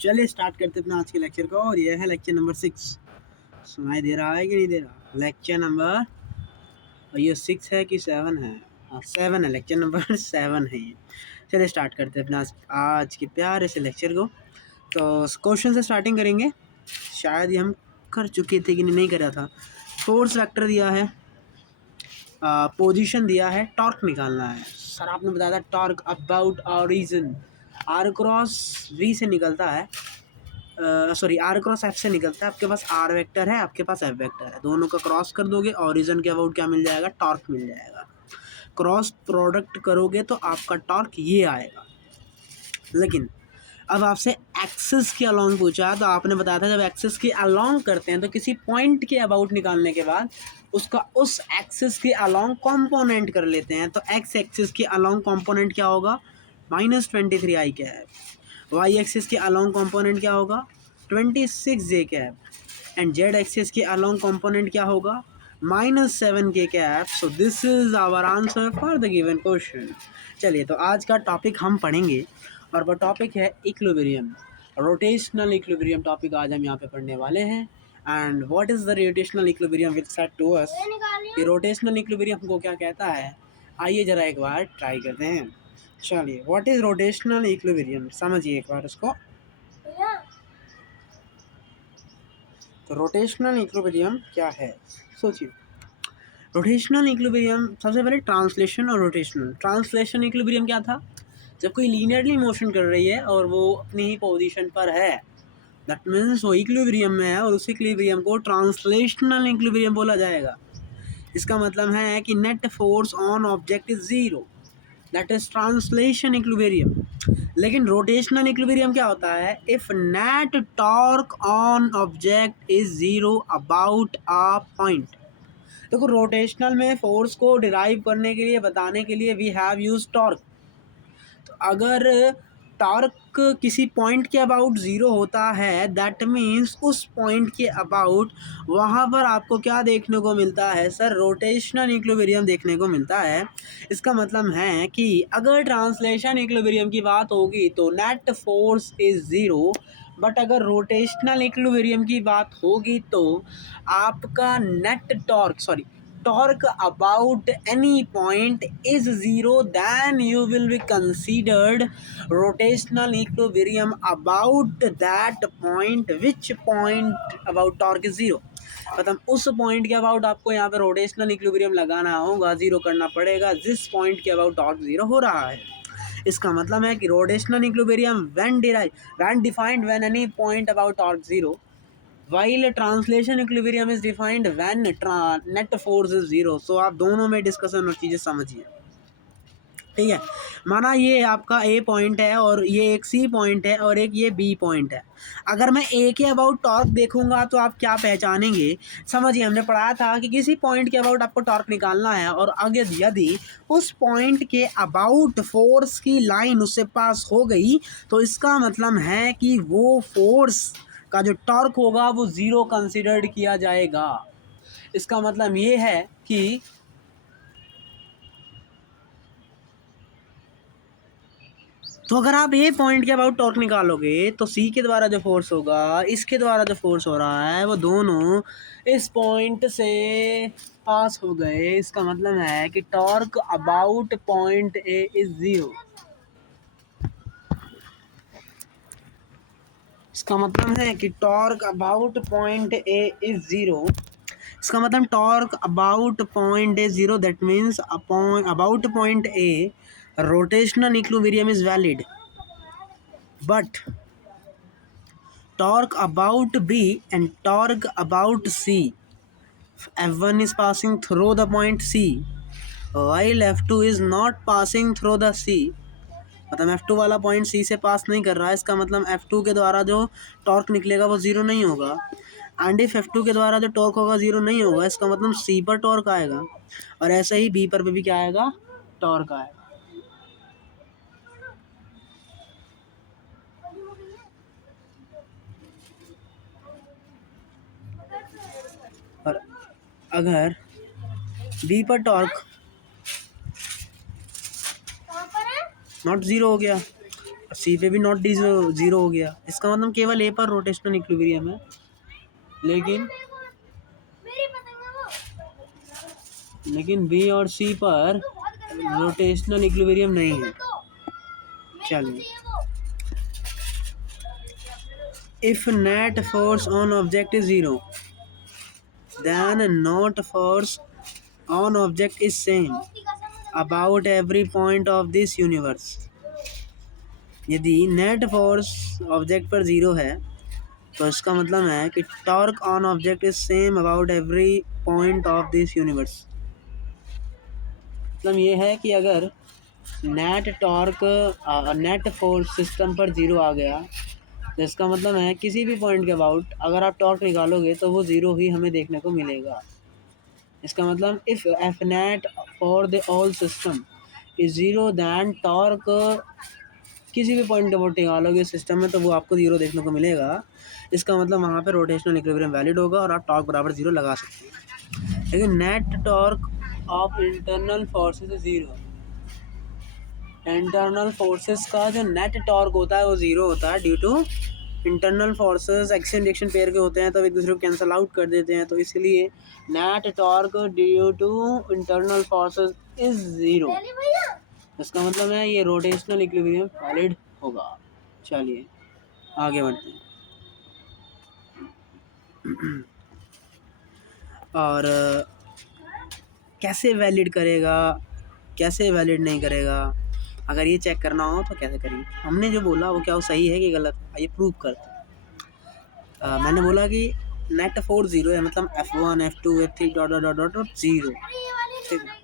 चलिए स्टार्ट करते अपना आज के लेक्चर को। और यह है लेक्चर नंबर 6। सुनाई दे रहा है कि नहीं दे रहा? लेक्चर नंबर, ये 6 है कि 7 है? हाँ 7 है, लेक्चर नंबर 7 है ये। चलिए स्टार्ट करते अपना आज के प्यारे से लेक्चर को। तो क्वेश्चन से स्टार्टिंग करेंगे। शायद ये हम कर चुके थे कि नहीं करा था। फोर्स वेक्टर दिया है, पोजीशन दिया है, टॉर्क निकालना है। सर आपने बताया था torque about origin R cross V से निकलता है, सॉरी आर क्रॉस एफ से निकलता है। आपके पास आर वेक्टर है, आपके पास एफ वेक्टर है, दोनों का क्रॉस कर दोगे, ऑरिजिन के अबाउट क्या मिल जाएगा? टॉर्क मिल जाएगा। क्रॉस प्रोडक्ट करोगे तो आपका टॉर्क ये आएगा। लेकिन अब आपसे एक्सिस के अलोंग पूछा, तो आपने बताया था जब एक्सिस के अलोंग करते हैं तो किसी पॉइंट के अबाउट निकालने के बाद उसका उस एक्सिस के अलोंग कंपोनेंट कर लेते हैं। तो एक्स एक्सिस के अलोंग कंपोनेंट क्या होगा? -23 आई कैप। वाई एक्सिस के अलोंग कंपोनेंट क्या होगा? 26 J cap. And Z axis के अलोंग कंपोनेंट क्या होगा? -7 K cap. So this is our answer for the given question. चलिए तो आज का टॉपिक हम पढ़ेंगे और वो टॉपिक है इक्विलिब्रियम, रोटेशनल इक्विलिब्रियम टॉपिक आज हम यहाँ पे पढ़ने वाले हैं। And what is the rotational equilibrium will set to us, कि रोटेशनल इक्विलिब्रियम को क्या कहता है। आइए ज़रा एक बार ट्राई करते हैं। चलिए व्हाट इज़ रोटेशनल इक्विलिब्रियम, समझिए एक बार उसको। तो रोटेशनल इक्विलिब्रियम क्या है, सोचिए। रोटेशनल इक्विलिब्रियम, सबसे पहले ट्रांसलेशन और रोटेशनल। ट्रांसलेशन इक्विलिब्रियम क्या था? जब कोई लीनियरली मोशन कर रही है और वो अपनी ही पोजीशन पर है, दैट मीन्स वो इक्विलिब्रियम में है, और उस इक्विलिब्रियम को ट्रांसलेशनल इक्विलिब्रियम बोला जाएगा। इसका मतलब है कि net force on object is zero, that is translation equilibrium. लेकिन रोटेशनल इक्विलिब्रियम क्या होता है? If net torque on object is zero about a point. देखो रोटेशनल में फोर्स को डिराइव करने के लिए, बताने के लिए वी हैव यूज टॉर्क। तो अगर टॉर्क किसी पॉइंट के अबाउट ज़ीरो होता है, दैट मीन्स उस पॉइंट के अबाउट वहाँ पर आपको क्या देखने को मिलता है? सर रोटेशनल इक्विलिब्रियम देखने को मिलता है। इसका मतलब है कि अगर ट्रांसलेशन इक्विलिब्रियम की बात होगी तो net force is zero, but अगर रोटेशनल इक्विलिब्रियम की बात होगी तो आपका net torque, sorry torque about any point is zero, then you will be considered rotational equilibrium about that point, which point about torque is zero। मतलब उस point के about आपको यहाँ पे रोटेशनल इक्विलिब्रियम लगाना होगा, जीरो करना पड़ेगा जिस पॉइंट के अबाउट टॉर्क जीरो हो रहा है। इसका मतलब है कि rotational equilibrium when defined when any point about torque zero, while translation equilibrium is defined when net force is zero। सो आप दोनों में डिस्कशन और चीज़ें समझिए, ठीक है। माना ये आपका ए पॉइंट है और ये एक सी पॉइंट है और एक ये बी पॉइंट है। अगर मैं ए के अबाउट टॉर्क देखूंगा तो आप क्या पहचानेंगे? समझिए हमने पढ़ा था कि किसी पॉइंट के अबाउट आपको टॉर्क निकालना है, और अगर यदि उस पॉइंट के अबाउट फोर्स की लाइन उससे पास हो गई तो इसका मतलब है कि वो फोर्स का जो टॉर्क होगा वो ज़ीरो कंसिडर्ड किया जाएगा। इसका मतलब ये है कि तो अगर आप ये पॉइंट के अबाउट टॉर्क निकालोगे तो सी के द्वारा जो फोर्स होगा, इसके द्वारा जो फोर्स हो रहा है, वो दोनों इस पॉइंट से पास हो गए। इसका मतलब है कि torque about point A is zero. इसका मतलब है कि torque about point A is zero. इसका मतलब torque about point A zero, that means about point A rotational equilibrium is valid, but torque about B and torque about C, F1 is passing through the point C while F2 is not passing through the C। मतलब F2 वाला point C से पास नहीं कर रहा है। इसका मतलब F2 के द्वारा जो टॉर्क निकलेगा वो ज़ीरो नहीं होगा। एंड इफ F2 के द्वारा जो टॉर्क होगा ज़ीरो नहीं होगा, इसका मतलब C पर टॉर्क आएगा, और ऐसे ही B पर भी क्या आएगा? टॉर्क आएगा। और अगर B पर टॉर्क नॉट ज़ीरो हो गया सी पे भी नॉट जीरो हो गया, इसका मतलब केवल ए पर रोटेशनल इक्विलिब्रियम है, लेकिन बी और सी पर रोटेशनल इक्विलिब्रियम नहीं है। चलिए, if net force on object is zero then not force on object is same about every point of this universe. यदि नेट फोर्स ऑब्जेक्ट पर ज़ीरो है तो इसका मतलब है कि torque on object is same about every point of this universe. मतलब ये है कि अगर नेट फोर्स सिस्टम पर ज़ीरो आ गया तो इसका मतलब है किसी भी पॉइंट के अबाउट अगर आप टॉर्क निकालोगे तो वो ज़ीरो ही हमें देखने को मिलेगा। इसका मतलब if F net for the all system is zero than torque किसी भी पॉइंट के अबाउट निकालोगे सिस्टम में तो वो आपको ज़ीरो देखने को मिलेगा। इसका मतलब वहाँ पे रोटेशनल इक्विलिब्रियम वैलिड होगा और आप टॉर्क बराबर ज़ीरो लगा सकते हैं। लेकिन net torque of internal forces is zero. Internal forces का जो नेट टॉर्क होता है वो ज़ीरो होता है due to internal forces action reaction pair के होते हैं तो एक दूसरे को कैंसिल आउट कर देते हैं, तो इसलिए net torque due to internal forces is zero. इसका मतलब है ये रोटेशनल इक्विलिब्रियम वैलिड होगा। चलिए आगे बढ़ते हैं। और कैसे वैलिड करेगा, कैसे वैलिड नहीं करेगा, अगर ये चेक करना हो तो कैसे करेंगे। हमने जो बोला वो क्या वो सही है कि गलत, आइए प्रूव करते हैं। मैंने बोला कि नेट फोर्स ज़ीरो है, मतलब F1 F2 F3 dot dot dot dot zero, ठीक है।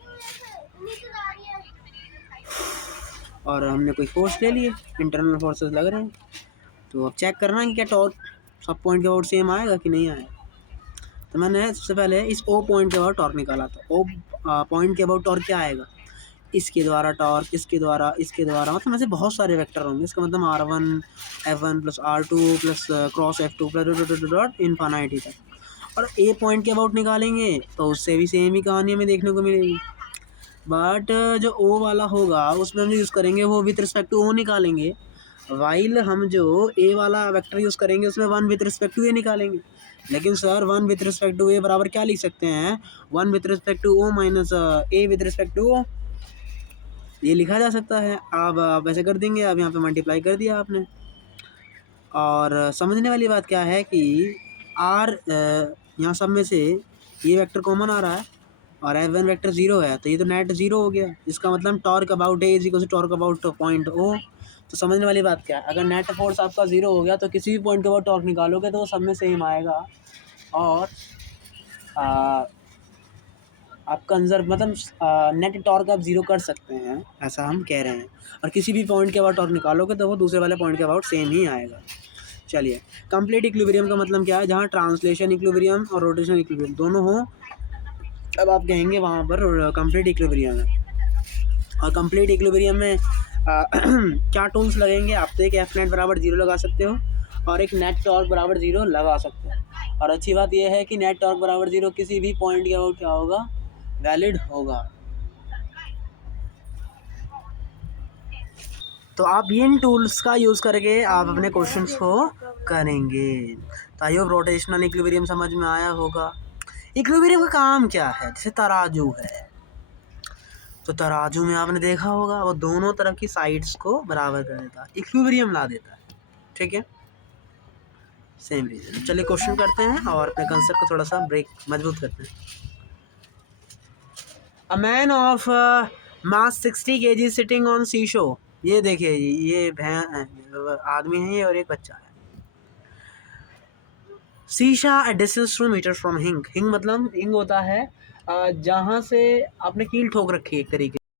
और हमने कोई फोर्स ले लिए, इंटरनल फोर्सेस लग रहे हैं, तो अब चेक करना है कि क्या टॉर्क सब पॉइंट के अबाउट सेम आएगा कि नहीं आएगा। तो मैंने सबसे पहले इस ओ पॉइंट के अबाउट टॉर्क निकाला, तो ओ पॉइंट के अबाउट टॉर्क क्या आएगा, इसके द्वारा टॉर्क, इसके द्वारा, मतलब ऐसे बहुत सारे वेक्टर होंगे। इसका मतलब R1 F1 plus R2 plus cross F2 plus dot infinity तक। और ए पॉइंट के अबाउट निकालेंगे तो उससे भी सेम ही कहानी हमें देखने को मिलेगी। बट जो ओ वाला होगा उसमें हम जो यूज़ करेंगे वो विथ रिस्पेक्ट टू ओ निकालेंगे, वाइल हम जो ए वाला वेक्टर यूज़ करेंगे उसमें one with respect to A निकालेंगे। लेकिन sir one with respect to A बराबर क्या लिख सकते हैं, one with respect to O minus A with respect to O, ये लिखा जा सकता है। अब आप ऐसे कर देंगे, अब यहाँ पे मल्टीप्लाई कर दिया आपने। और समझने वाली बात क्या है कि आर यहाँ सब में से ये वेक्टर कॉमन आ रहा है और F1 वेक्टर ज़ीरो है, तो ये तो नेट ज़ीरो हो गया। इसका मतलब torque about A is equal to torque about point O. तो समझने वाली बात क्या है, अगर नेट फोर्स आपका ज़ीरो हो गया तो किसी भी पॉइंट के अबाउट टॉर्क निकालोगे तो वो सब में सेम आएगा। और आप कंजर्व मतलब नेट टॉर्क आप ज़ीरो कर सकते हैं, ऐसा हम कह रहे हैं। और किसी भी पॉइंट के अबाउट टॉर्क निकालोगे तो वो दूसरे वाले पॉइंट के अबाउट सेम ही आएगा। चलिए, कंप्लीट इक्विलिब्रियम का मतलब क्या है, जहाँ ट्रांसलेशन इक्विलिब्रियम और रोटेशनल इक्विलिब्रियम दोनों हो अब आप कहेंगे वहाँ पर कंप्लीट इक्विलिब्रियम है। और कंप्लीट इक्विलिब्रियम में क्या टूल्स लगेंगे, आप तो एक एफ नेट बराबर ज़ीरो लगा सकते हो और एक नेट टॉर्क बराबर ज़ीरो लगा सकते हो। और अच्छी बात यह है कि नेट टॉर्क बराबर ज़ीरो किसी भी पॉइंट के अबाउट क्या होगा, वैलिड होगा। तो आप इन टूल्स का यूज़ करके आप अपने क्वेश्चंस को करेंगे। तो आई होप रोटेशनल इक्विलिब्रियम समझ में आया होगा। इक्विलिब्रियम का काम क्या है, जैसे तराजू है तो तराजू में आपने देखा होगा वो दोनों तरफ की साइड्स को बराबर कर देता है, इक्विलिब्रियम ला देता है, ठीक है। Same reason. चलिए क्वेश्चन करते हैं और अपने कंसेप्ट को थोड़ा सा ब्रेक मजबूत करते हैं। A man of mass 60 kg sitting on seesaw. ये देखिए ये आदमी है ये और एक बच्चा है। शीशा एट डिस्टेंस 2 मीटर फ्रॉम हिंग। हिंग मतलब हिंग होता है जहाँ से आपने कील ठोक रखी है एक तरीके